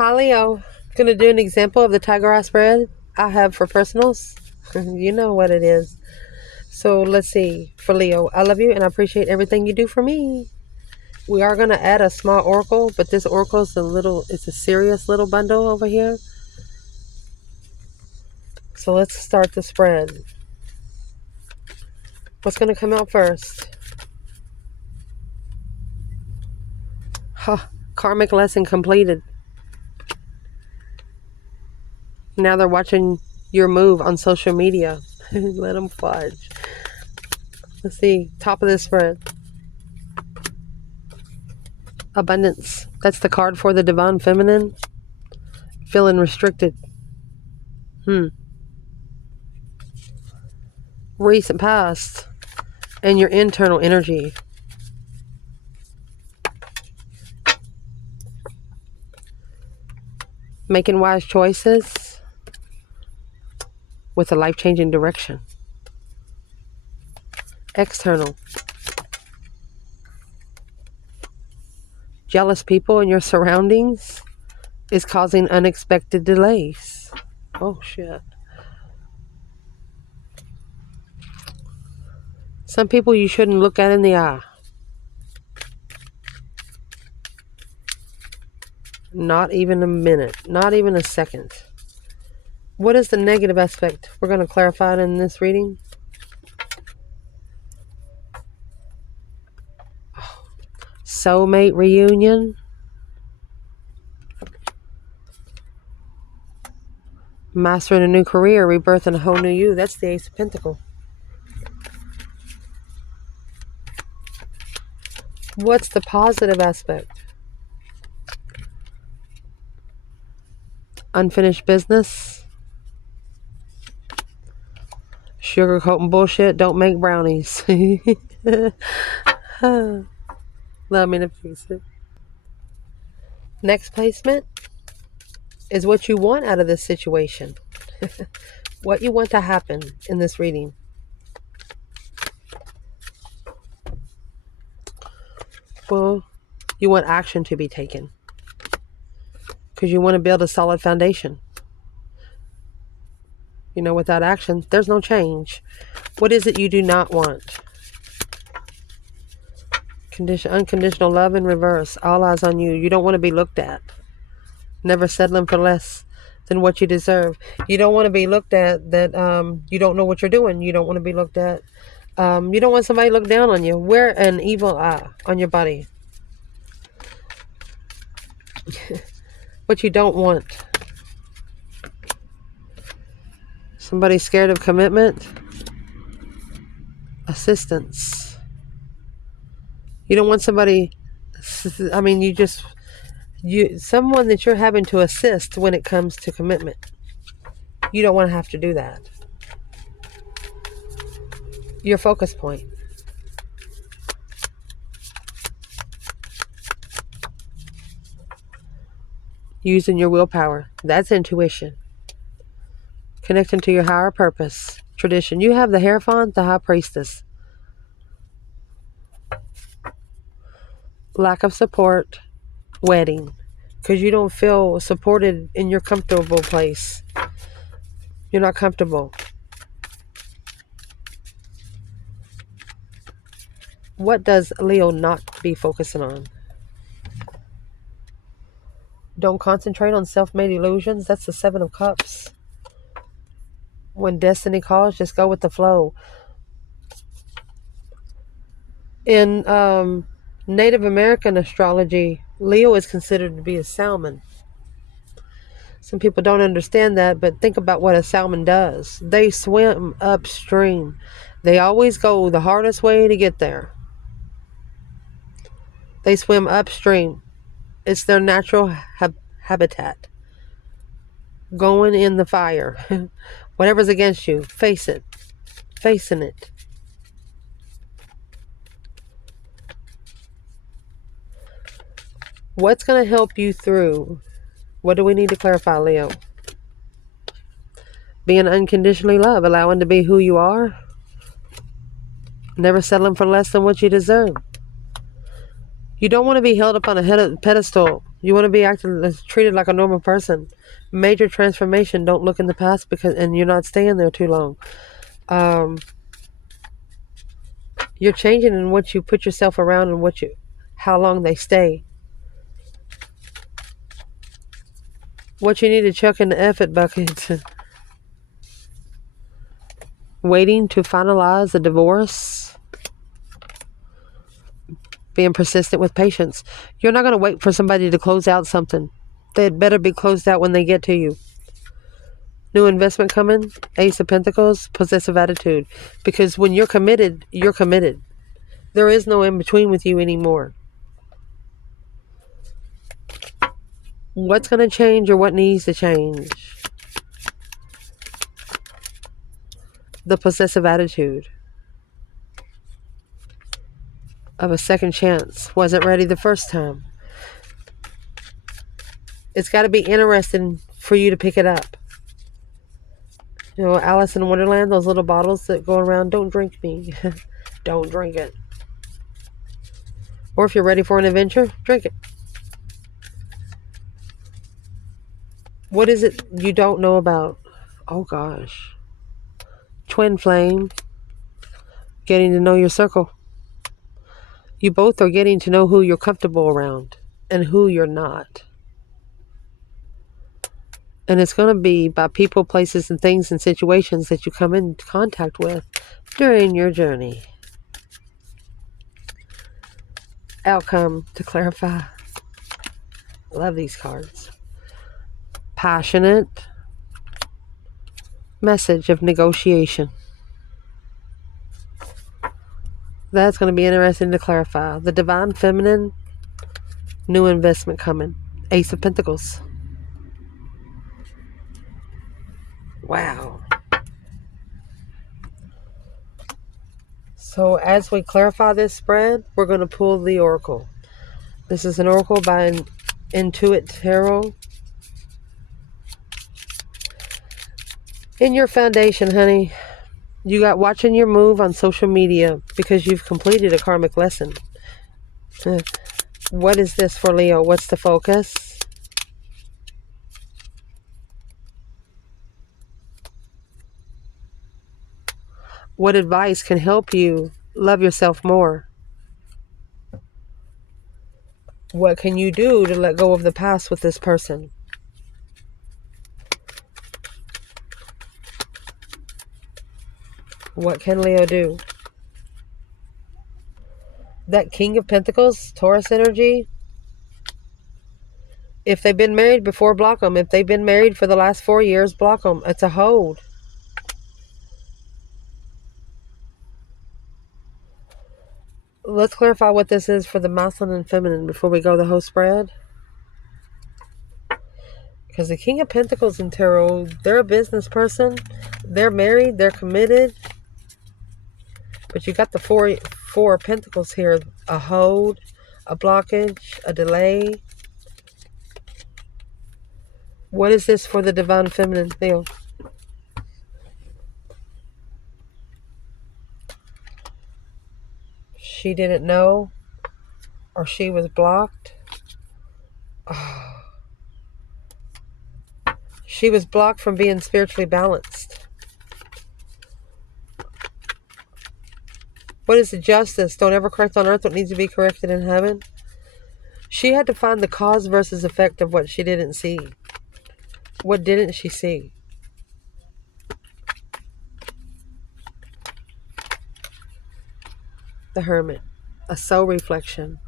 Hi, Leo. I'm going to do an example of the tiger eye spread I have for personals. You know what it is. So let's see. For Leo, I love you and I appreciate everything you do for me. We are going to add a small oracle, but this oracle is it's a serious little bundle over here. So let's start the spread. What's going to come out first? Karmic lesson completed. Now they're watching your move on social media. Let them fudge. Let's see. Top of this spread. Abundance. That's the card for the divine feminine. Feeling restricted. Recent past. And your internal energy. Making wise choices with a life-changing direction. External. Jealous people in your surroundings is causing unexpected delays. Oh, shit. Some people you shouldn't look at in the eye. Not even a minute. Not even a second. What is the negative aspect? We're going to clarify it in this reading. Soulmate reunion. Mastering a new career. Rebirthing a whole new you. That's the Ace of Pentacles. What's the positive aspect? Unfinished business. Sugarcoating bullshit. Don't make brownies. Let me fix it. Next placement is what you want out of this situation. What you want to happen in this reading. Well, you want action to be taken. Because you want to build a solid foundation. You know, without action, there's no change. What is it you do not want? Unconditional love in reverse. All eyes on you. You don't want to be looked at. Never settling for less than what you deserve. You don't want to be looked at that you don't know what you're doing. You don't want to be looked at. You don't want somebody to look down on you. Wear an evil eye on your body. What you don't want. Somebody scared of commitment. Assistance. You don't want somebody, someone that you're having to assist when it comes to commitment. You don't want to have to do that. Your focus point. Using your willpower. That's intuition. Connecting to your higher purpose. Tradition. You have the Hierophant, the High Priestess. Lack of support. Wedding. Because you don't feel supported in your comfortable place. You're not comfortable. What does Leo not be focusing on? Don't concentrate on self-made illusions. That's the Seven of Cups. When destiny calls, just go with the flow. In Native American astrology, Leo is considered to be a salmon. Some people don't understand that, but think about what a salmon does. They swim upstream. They always go the hardest way to get there. They swim upstream. It's their natural habitat. Going in the fire. Whatever's against you, face it. Facing it. What's going to help you through? What do we need to clarify, Leo? Being unconditionally loved, allowing to be who you are. Never settling for less than what you deserve. You don't want to be held up on a pedestal You want to be treated like a normal person. Major transformation. Don't look in the past and you're not staying there too long. You're changing in what you put yourself around and how long they stay. What you need to chuck in the effort bucket. Waiting to finalize a divorce. Being persistent with patience. You're not going to wait for somebody to close out something. They'd better be closed out when they get to you. New investment coming. Ace of Pentacles. Possessive attitude. Because when you're committed, you're committed. There is no in between with you anymore. What's going to change or what needs to change? The possessive attitude of a second chance. Wasn't ready the first time. It's got to be interesting for you to pick it up. You know, Alice in Wonderland, those little bottles that go around, don't drink me. Don't drink it. Or if you're ready for an adventure, drink it. What is it you don't know about? Oh gosh. Twin flame. Getting to know your circle. You both are getting to know who you're comfortable around and who you're not. And it's going to be by people, places, and things and situations that you come in contact with during your journey. Outcome to clarify. Love these cards. Passionate. Message of negotiation. That's going to be interesting to clarify. The Divine Feminine. New investment coming. Ace of Pentacles. Wow. So as we clarify this spread, we're going to pull the Oracle. This is an Oracle by Intuit Tarot. In your foundation, honey, you got watching your move on social media because you've completed a karmic lesson. What is this for Leo? What's the focus? What advice can help you love yourself more? What can you do to let go of the past with this person? What can Leo do? That King of Pentacles, Taurus energy. If they've been married before, block them. If they've been married for the last 4 years, block them. It's a hold. Let's clarify what this is for the masculine and feminine before we go the whole spread. Because the King of Pentacles in Tarot, they're a business person. They're married. They're committed. But you got the four of Pentacles here. A hold, a blockage, a delay. What is this for the Divine Feminine, Leo? She didn't know, or she was blocked. Oh. She was blocked from being spiritually balanced. What is the justice? Don't ever correct on earth what needs to be corrected in heaven. She had to find the cause versus effect of what she didn't see. What didn't she see? The Hermit. A soul reflection.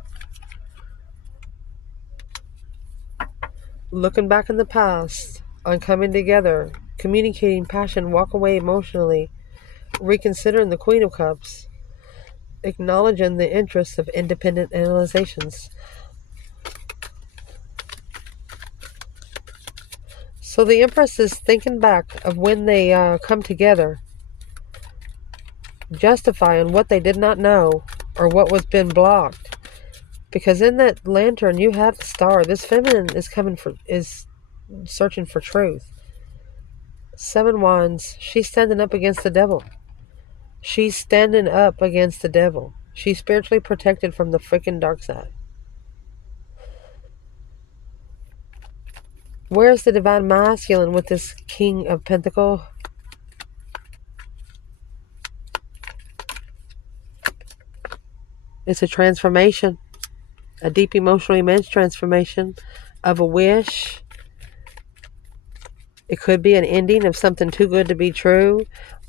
Looking back in the past, on coming together, communicating passion, walk away emotionally, reconsidering the Queen of Cups, acknowledging the interests of independent analyzations. So the Empress is thinking back of when they come together, justifying what they did not know or what was been blocked. Because in that lantern you have the star. This feminine is searching for truth. 7 Wands. She's standing up against the devil. She's standing up against the devil. She's spiritually protected from the freaking dark side. Where's the divine masculine with this King of Pentacles? It's a transformation, a deep emotional immense transformation of a wish. It could be an ending of something too good to be true.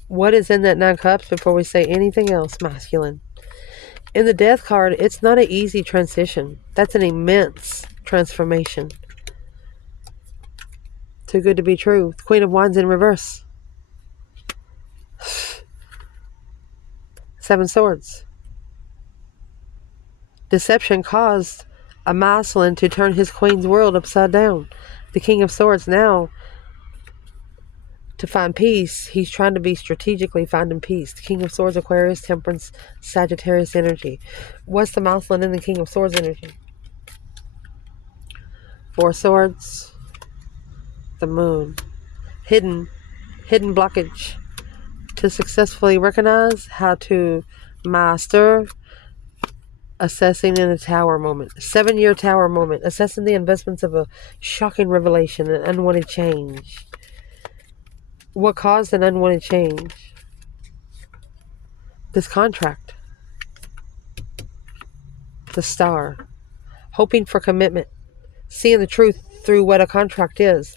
What is in that 9 cups before we say anything else, masculine? In the death card, it's not an easy transition. That's an immense transformation. Too good to be true. Queen of Wands in reverse. 7 swords. Deception caused a masculine to turn his queen's world upside down. The King of Swords now, to find peace, he's trying to be strategically finding peace. The King of Swords, Aquarius, Temperance, Sagittarius energy. What's the masculine in the King of Swords energy? 4 swords. The moon. Hidden blockage. To successfully recognize how to master assessing in a tower moment. 7-year tower moment. Assessing the investments of a shocking revelation, an unwanted change. What caused an unwanted change? This contract. The Star. Hoping for commitment. Seeing the truth through what a contract is.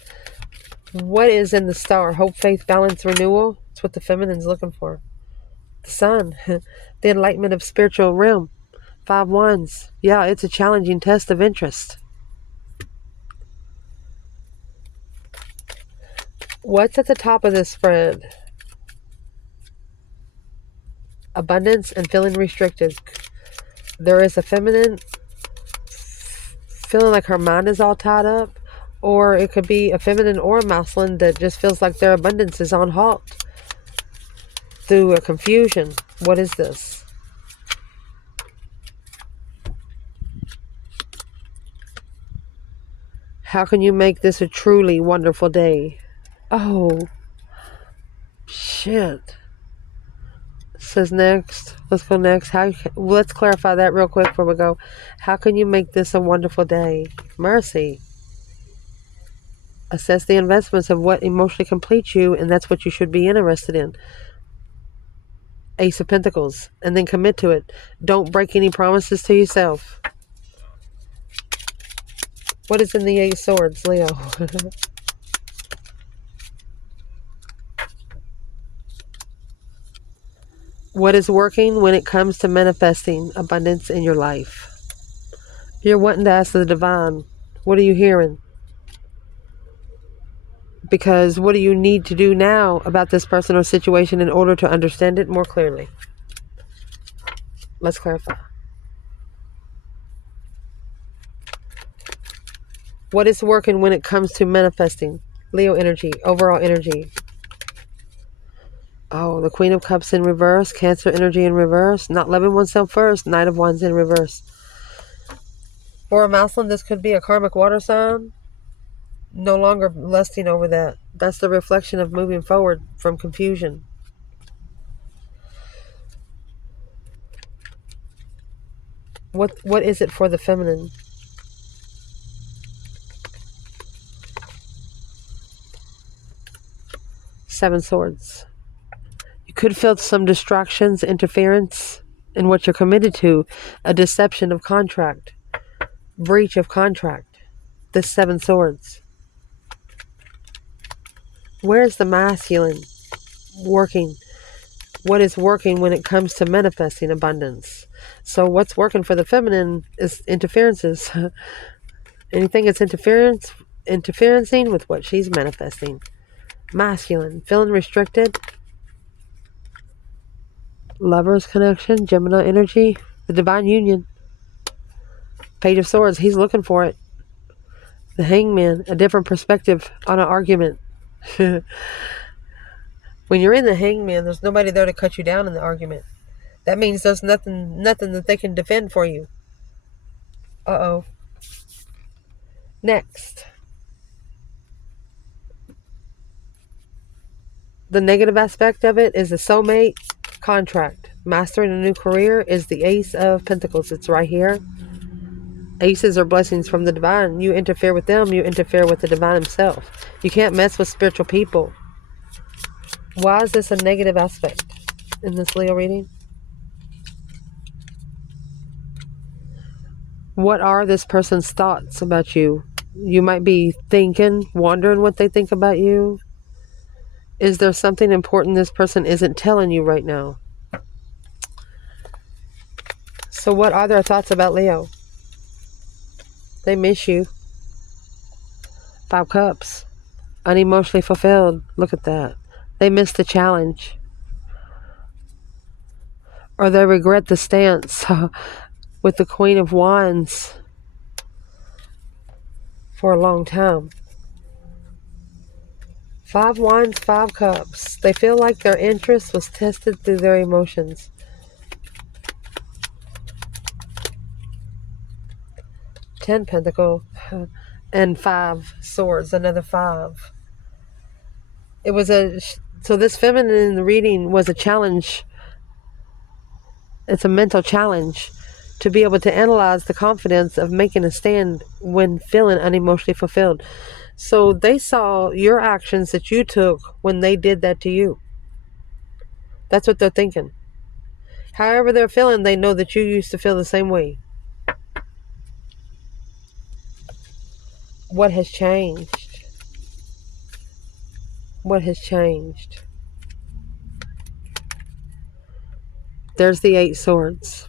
What is in the Star? Hope, faith, balance, renewal. It's what the feminine's looking for. The Sun. The enlightenment of spiritual realm. 5 wands. Yeah, it's a challenging test of interest. What's at the top of this spread? Abundance and feeling restricted. There is a feminine feeling like her mind is all tied up, or it could be a feminine or a masculine that just feels like their abundance is on halt through a confusion. What is this? How can you make this a truly wonderful day? Oh, shit. Says next. Let's go next. Let's clarify that real quick before we go. How can you make this a wonderful day? Mercy. Assess the investments of what emotionally completes you, and that's what you should be interested in. Ace of Pentacles. And then commit to it. Don't break any promises to yourself. What is in the 8 swords, Leo? What is working when it comes to manifesting abundance in your life? You're wanting to ask the divine, what are you hearing? Because what do you need to do now about this person or situation in order to understand it more clearly? Let's clarify. What is working when it comes to manifesting? Leo energy, overall energy. Oh, the Queen of Cups in reverse, Cancer energy in reverse, not loving oneself first, Knight of Wands in reverse. For a masculine, this could be a karmic water sign. No longer lusting over that. That's the reflection of moving forward from confusion. What is it for the feminine? Seven swords. You could feel some distractions, interference in what you're committed to, a deception of contract, breach of contract. This 7 swords. Where's the masculine working? What is working when it comes to manifesting abundance? So what's working for the feminine is interferences. Anything that's interferencing with what she's manifesting. Masculine, feeling restricted. Lover's connection, Gemini energy, the divine union. Page of Swords, he's looking for it. The Hangman, a different perspective on an argument. When you're in the Hangman, there's nobody there to cut you down in the argument. That means there's nothing that they can defend for you. Uh-oh. Next. The negative aspect of it is the soulmate contract. Mastering a new career is the Ace of Pentacles. It's right here. Aces are blessings from the divine. You interfere with them, you interfere with the divine himself. You can't mess with spiritual people. Why is this a negative aspect in this Leo reading? What are this person's thoughts about you? You might be thinking, wondering what they think about you. Is there something important this person isn't telling you right now? So what are their thoughts about Leo? They miss you. 5 Cups. Unemotionally fulfilled. Look at that. They miss the challenge. Or they regret the stance with the Queen of Wands for a long time. 5 Wands, 5 Cups. They feel like their interest was tested through their emotions. 10 Pentacles and 5 Swords, another 5. It was so this feminine reading was a challenge. It's a mental challenge to be able to analyze the confidence of making a stand when feeling unemotionally fulfilled. So they saw your actions that you took when they did that to you. That's what they're thinking. However they're feeling, they know that you used to feel the same way. What has changed? What has changed? There's the 8 Swords.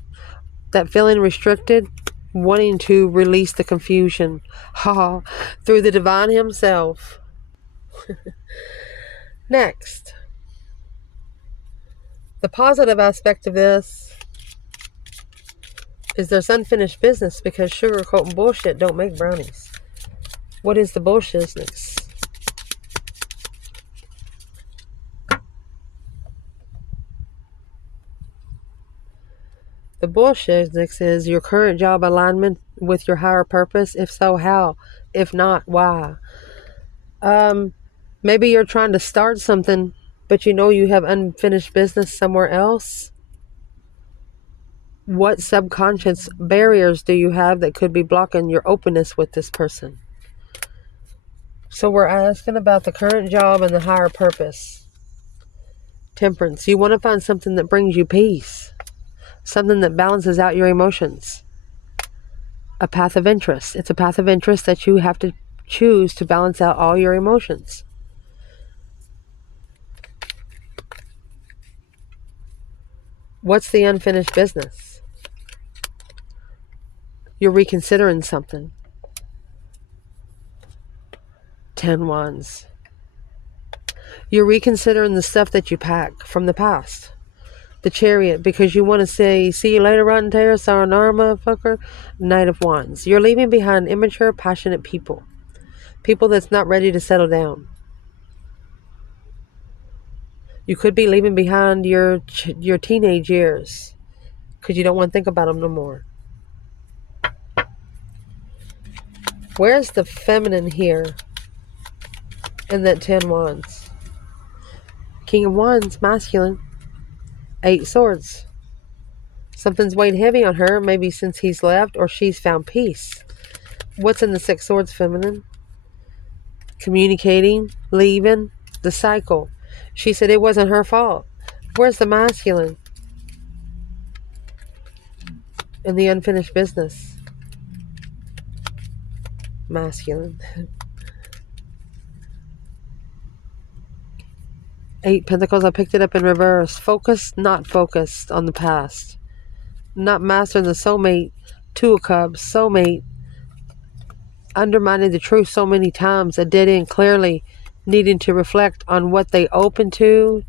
That feeling restricted, wanting to release the confusion. Through the divine himself. Next. The positive aspect of this is there's unfinished business, because sugarcoat and bullshit don't make brownies. What is the bullshitness? The bullshitness is your current job alignment with your higher purpose. If so, how? If not, why? Maybe you're trying to start something, but you know you have unfinished business somewhere else. What subconscious barriers do you have that could be blocking your openness with this person? So we're asking about the current job and the higher purpose. Temperance. You want to find something that brings you peace. Something that balances out your emotions. A path of interest. It's a path of interest that you have to choose to balance out all your emotions. What's the unfinished business? You're reconsidering something. 10 Wands. You're reconsidering the stuff that you pack from the past. The Chariot, because you want to say, see you later, rotten tear, sayonara, motherfucker. Knight of Wands. You're leaving behind immature, passionate people. People that's not ready to settle down. You could be leaving behind your teenage years because you don't want to think about them no more. Where's the feminine here in that 10 Wands? King of Wands, masculine. 8 Swords. Something's weighed heavy on her, maybe since he's left or she's found peace. What's in the 6 Swords, feminine? Communicating, leaving, the cycle. She said it wasn't her fault. Where's the masculine? In the unfinished business. Masculine. 8 Pentacles, I picked it up in reverse. Focused, not focused on the past. Not mastering the soulmate. 2 of Cups, soulmate. Undermining the truth so many times. A dead end, clearly needing to reflect on what they open to.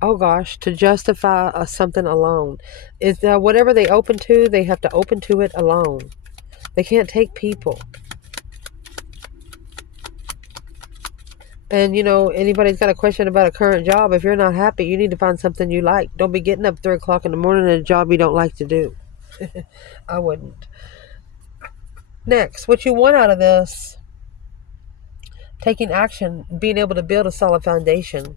Oh gosh, to justify something alone. Is whatever they open to, they have to open to it alone. They can't take people. And, you know, anybody's got a question about a current job, if you're not happy, you need to find something you like. Don't be getting up 3 o'clock in the morning at a job you don't like to do. I wouldn't. Next, what you want out of this, taking action, being able to build a solid foundation.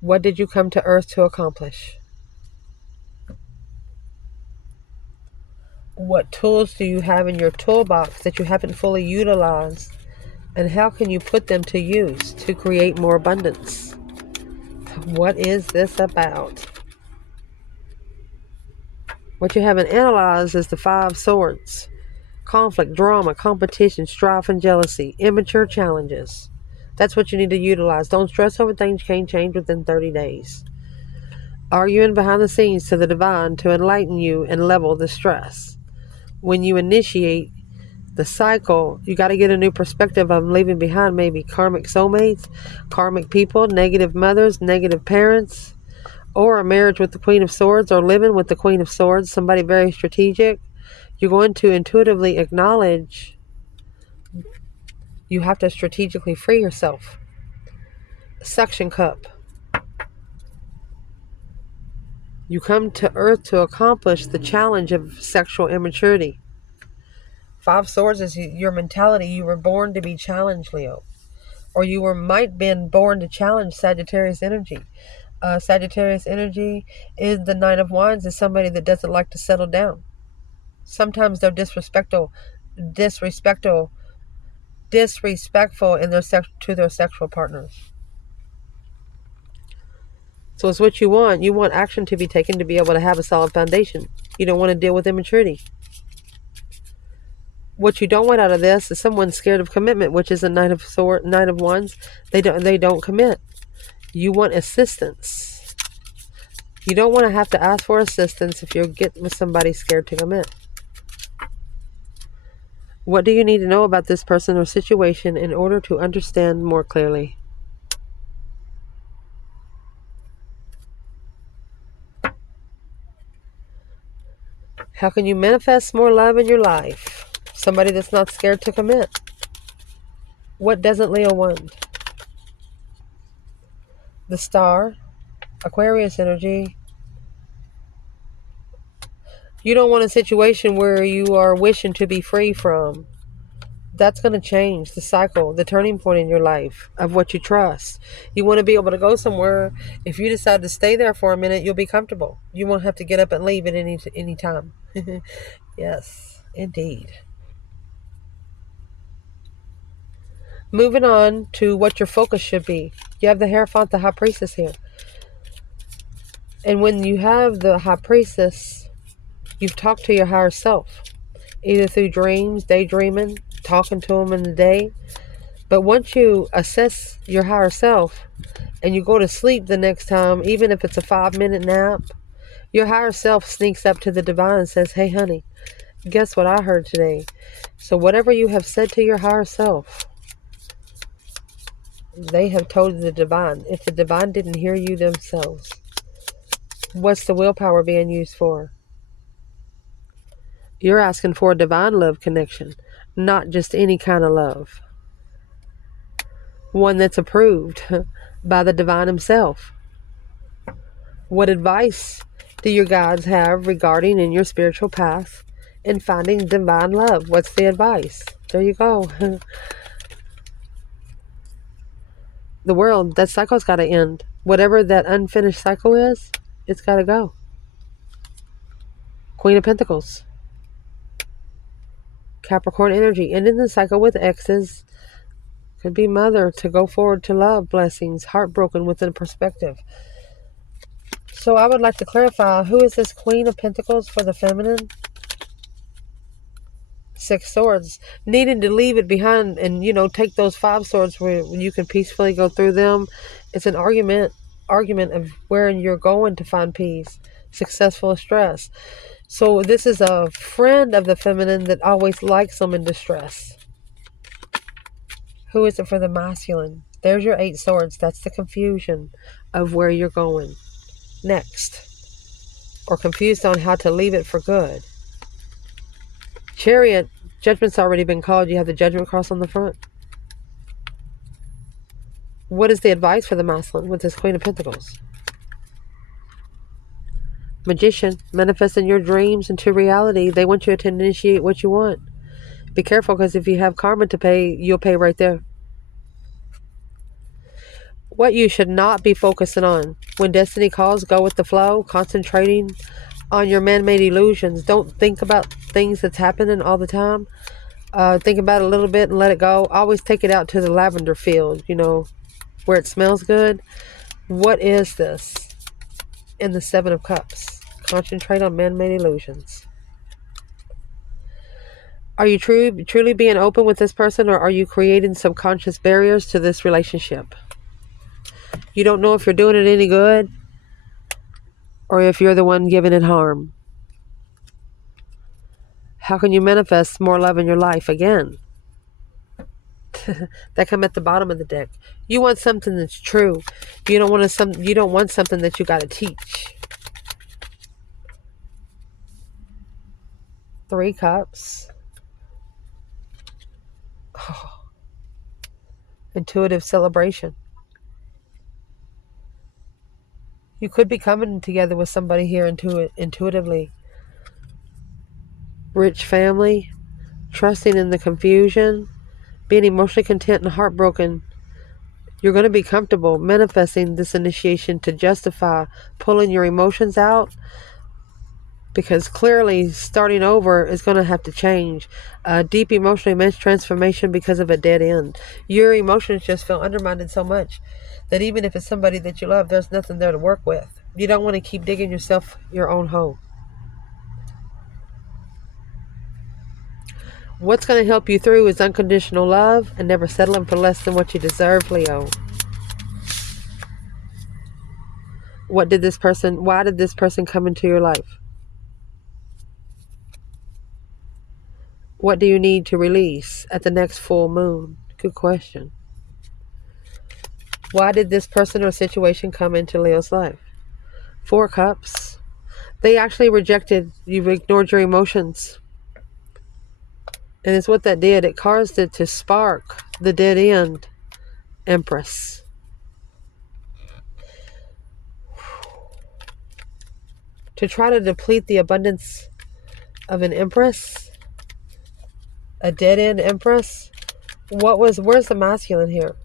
What did you come to Earth to accomplish? What tools do you have in your toolbox that you haven't fully utilized? And how can you put them to use to create more abundance? What is this about? What you haven't analyzed is the 5 swords. Conflict, drama, competition, strife, and jealousy. Immature challenges. That's what you need to utilize. Don't stress over things you can't change within 30 days. Arguing behind the scenes to the divine to enlighten you and level the stress. When you initiate the cycle, you got to get a new perspective of leaving behind maybe karmic soulmates, karmic people, negative mothers, negative parents, or a marriage with the Queen of Swords, or living with the Queen of Swords, somebody very strategic. You're going to intuitively acknowledge you have to strategically free yourself. Suction cup. You come to Earth to accomplish the challenge of sexual immaturity. 5 swords is your mentality. You were born to be challenged, Leo. Or you might been born to challenge Sagittarius energy. Sagittarius energy is the Knight of Wands, is somebody that doesn't like to settle down. Sometimes they're disrespectful in their to their sexual partners. So it's what you want. You want action to be taken to be able to have a solid foundation. You don't want to deal with immaturity. What you don't want out of this is someone scared of commitment, which is a Knight of Wands. They don't commit. You want assistance. You don't want to have to ask for assistance if you're getting with somebody scared to commit. What do you need to know about this person or situation in order to understand more clearly? How can you manifest more love in your life? Somebody that's not scared to commit. What doesn't Leo want? The Star, Aquarius energy. You don't want a situation where you are wishing to be free from. That's going to change the cycle, the turning point in your life of what you trust. You want to be able to go somewhere. If you decide to stay there for a minute, you'll be comfortable. You won't have to get up and leave at any time. Yes, indeed. Moving on to what your focus should be. You have the Hierophant, the High Priestess here. And when you have the High Priestess, you've talked to your higher self. Either through dreams, daydreaming, talking to them in the day. But once you assess your higher self and you go to sleep the next time, even if it's a 5-minute nap, your higher self sneaks up to the divine and says, hey, honey, guess what I heard today? So whatever you have said to your higher self, they have told the divine. If the divine didn't hear you themselves, what's the willpower being used for? You're asking for a divine love connection, not just any kind of love. One that's approved by the divine himself. What advice do your guides have regarding in your spiritual path and finding divine love? What's the advice? There you go. The world, that cycle's got to end. Whatever that unfinished cycle is, it's got to go. Queen of Pentacles. Capricorn energy. Ending the cycle with exes. Could be mother to go forward to love, blessings, heartbroken within perspective. So I would like to clarify, who is this Queen of Pentacles for the feminine? 6 swords. Needing to leave it behind and, take those 5 swords where you can peacefully go through them. It's an argument of where you're going to find peace, successful stress. So this is a friend of the feminine that always likes them in distress. Who is it for the masculine? There's your 8 swords. That's the confusion of where you're going next. Or confused on how to leave it for good. Chariot, judgment's already been called. You have the judgment cross on the front. What is the advice for the masculine with this Queen of Pentacles? Magician, manifesting your dreams into reality. They want you to initiate what you want. Be careful, because if you have karma to pay, you'll pay right there. What you should not be focusing on. When destiny calls, go with the flow, concentrating on your man-made illusions. Don't think about things that's happening all the time. Think about it a little bit and let it go. Always take it out to the lavender field, where it smells good. What is this in the Seven of Cups? Concentrate on man-made illusions. Are you truly being open with this person, or are you creating subconscious barriers to this relationship? You don't know if you're doing it any good or if you're the one giving it harm. How can you manifest more love in your life again? That come at the bottom of the deck. You want something that's true. You don't want something that you got to teach. 3 cups. Oh, intuitive celebration. You could be coming together with somebody here intuitively. Rich family, trusting in the confusion, being emotionally content and heartbroken. You're going to be comfortable manifesting this initiation to justify pulling your emotions out, because clearly starting over is going to have to change. A deep emotional immense transformation because of a dead end. Your emotions just feel undermined so much that even if it's somebody that you love, there's nothing there to work with. You don't want to keep digging yourself your own hole. What's going to help you through is unconditional love and never settling for less than what you deserve, Leo. Why did this person come into your life? What do you need to release at the next full moon? Good question. Why did this person or situation come into Leo's life? 4 cups. They actually rejected. You've ignored your emotions. And it's what that did. It caused it to spark the dead end. Empress. To try to deplete the abundance of an empress, a dead end empress. Where's the masculine here?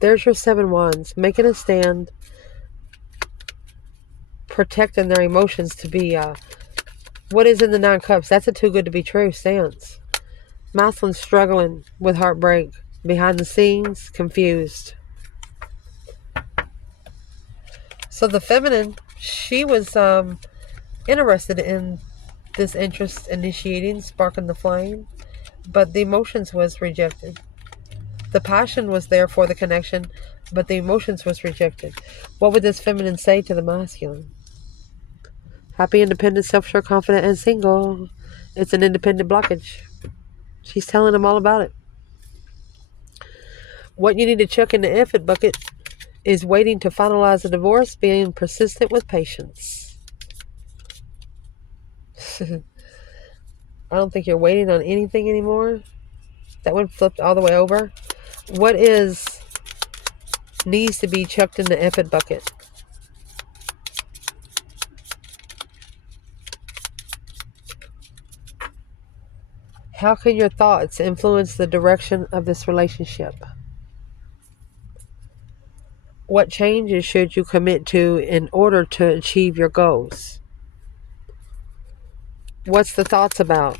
There's your 7 wands, making a stand, protecting their emotions to be, what is in the 9 cups? That's a too good to be true stance. Masculine struggling with heartbreak, behind the scenes, confused. So the feminine, she was interested in this interest initiating, sparking the flame, but the emotions was rejected. The passion was there for the connection, but the emotions was rejected. What would this feminine say to the masculine? Happy, independent, self-sure, confident, and single. It's an independent blockage. She's telling him all about it. What you need to chuck in the effort bucket is waiting to finalize a divorce, being persistent with patience. I don't think you're waiting on anything anymore. That one flipped all the way over. What needs to be chucked in the effort bucket? How can your thoughts influence the direction of this relationship? What changes should you commit to in order to achieve your goals? What's the thoughts about?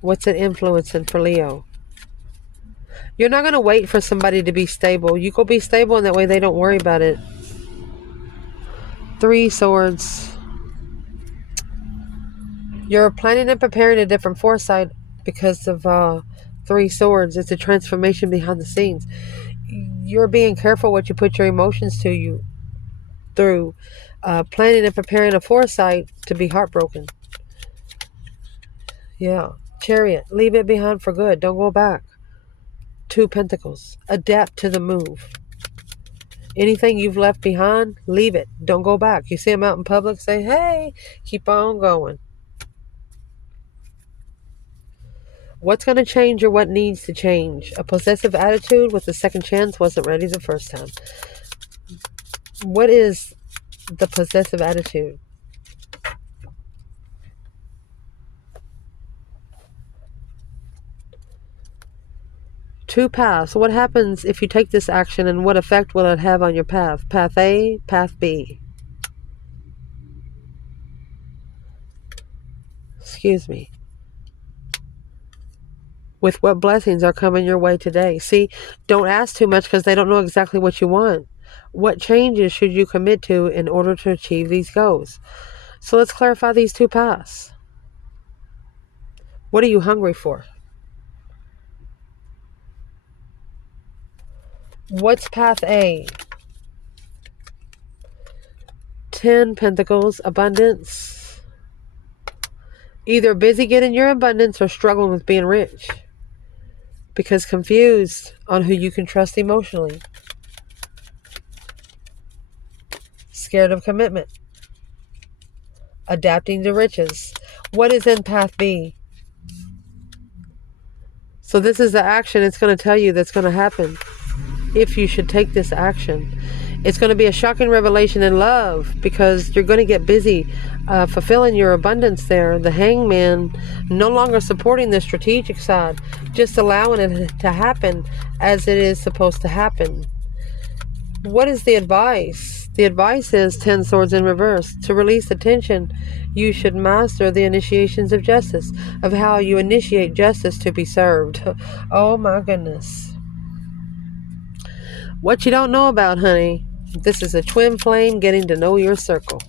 What's it influencing for Leo? You're not going to wait for somebody to be stable. You go be stable, and that way they don't worry about it. 3 swords. You're planning and preparing a different foresight because of 3 swords. It's a transformation behind the scenes. You're being careful what you put your emotions through. Planning and preparing a foresight to be heartbroken. Yeah. Chariot. Leave it behind for good. Don't go back. 2 pentacles. Adapt to the move. Anything you've left behind, leave it. Don't go back. You see them out in public, say, hey, keep on going. What's going to change or what needs to change? A possessive attitude with a second chance wasn't ready the first time. What is the possessive attitude? Two paths. What happens if you take this action, and what effect will it have on your path? Path A, path B. Excuse me. With what blessings are coming your way today? See, don't ask too much because they don't know exactly what you want. What changes should you commit to in order to achieve these goals? So let's clarify these two paths. What are you hungry for? What's path A? 10 Pentacles, abundance. Either busy getting your abundance or struggling with being rich. Because confused on who you can trust emotionally. Scared of commitment. Adapting to riches. What is in path B? So this is the action it's going to tell you that's going to happen if you should take this action. It's going to be a shocking revelation in love because you're going to get busy fulfilling your abundance there. The Hangman no longer supporting the strategic side, just allowing it to happen as it is supposed to happen. What is the advice? The advice is 10 swords in reverse. To release the tension, you should master the initiations of justice, of how you initiate justice to be served. Oh my goodness. What you don't know about, honey. This is a twin flame getting to know your circle.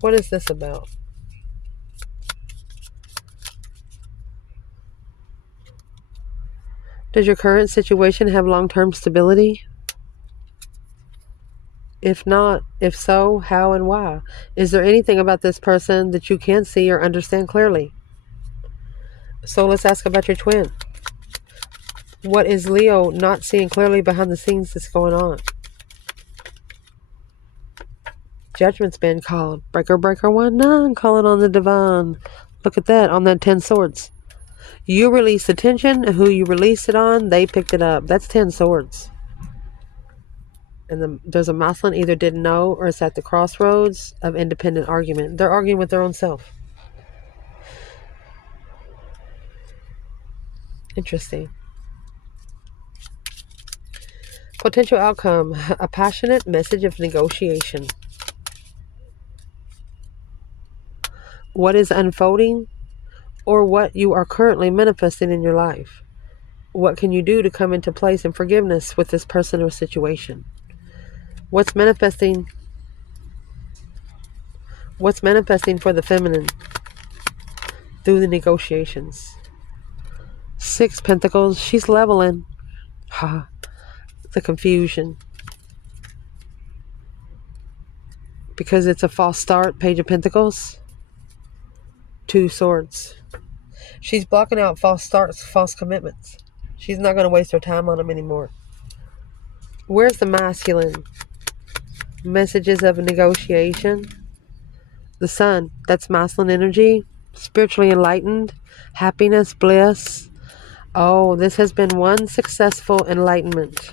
What is this about? Does your current situation have long-term stability? If not, if so, how and why? Is there anything about this person that you can't see or understand clearly? So let's ask about your twin. What is Leo not seeing clearly behind the scenes that's going on? Judgment's been called. Breaker, breaker, 1-9, calling on the divine. Look at that, on that 10 swords. You release the tension, who you release it on, they picked it up. That's 10 swords. And there's a masculine either didn't know or it's at the crossroads of independent argument. They're arguing with their own self. Interesting. Potential outcome, a passionate message of negotiation. What is unfolding or what you are currently manifesting in your life? What can you do to come into place in forgiveness with this person or situation? What's manifesting? What's manifesting for the feminine through the negotiations? 6 Pentacles, she's leveling. Ha. The confusion. Because it's a false start, Page of Pentacles. 2 Swords. She's blocking out false starts, false commitments. She's not going to waste her time on them anymore. Where's the masculine? Messages of negotiation. The Sun, that's masculine energy. Spiritually enlightened. Happiness, bliss. Oh, this has been one successful enlightenment.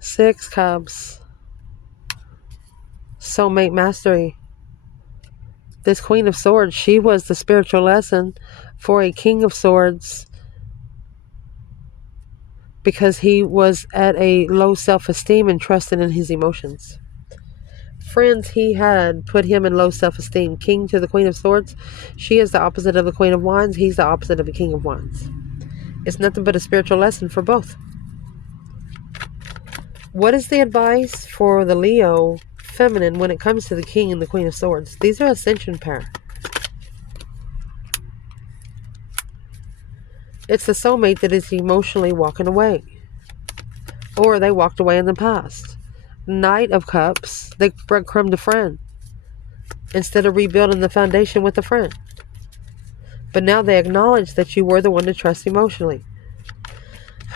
6 Cups. Soulmate mastery. This Queen of Swords, she was the spiritual lesson for a King of Swords because he was at a low self-esteem and trusted in his emotions. Friends he had put him in low self-esteem. King to the Queen of Swords, she is the opposite of the Queen of Wands. He's the opposite of the King of Wands. It's nothing but a spiritual lesson for both. What is the advice for the Leo feminine when it comes to the King and the Queen of Swords? These are ascension pair. It's the soulmate that is emotionally walking away. Or they walked away in the past. Knight of Cups, they breadcrumbed a friend instead of rebuilding the foundation with a friend. But now they acknowledge that you were the one to trust emotionally.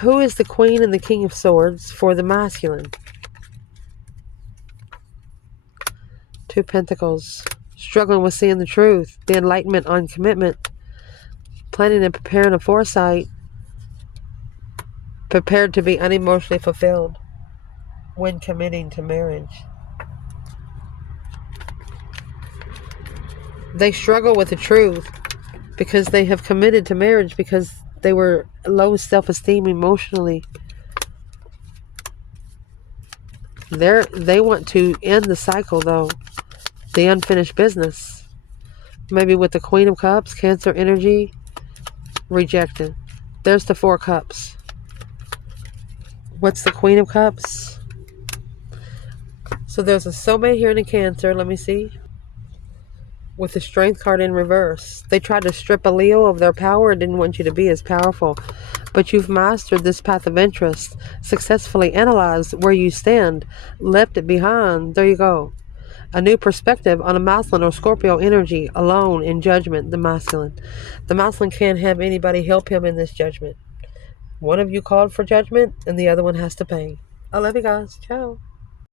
Who is the Queen and the King of Swords for the masculine? 2 Pentacles. Struggling with seeing the truth. The enlightenment on commitment. Planning and preparing a foresight. Prepared to be unemotionally fulfilled when committing to marriage. They struggle with the truth because they have committed to marriage because they were low self-esteem emotionally. They want to end the cycle, though, the unfinished business. Maybe with the Queen of Cups, Cancer energy, rejected. There's the Four Cups. What's the Queen of Cups? So there's a soulmate here in a Cancer. Let me see. With the Strength card in reverse. They tried to strip a Leo of their power and didn't want you to be as powerful. But you've mastered this path of interest, successfully analyzed where you stand, left it behind. There you go. A new perspective on a masculine or Scorpio energy, alone in judgment, the masculine. The masculine can't have anybody help him in this judgment. One of you called for judgment, and the other one has to pay. I love you guys. Ciao.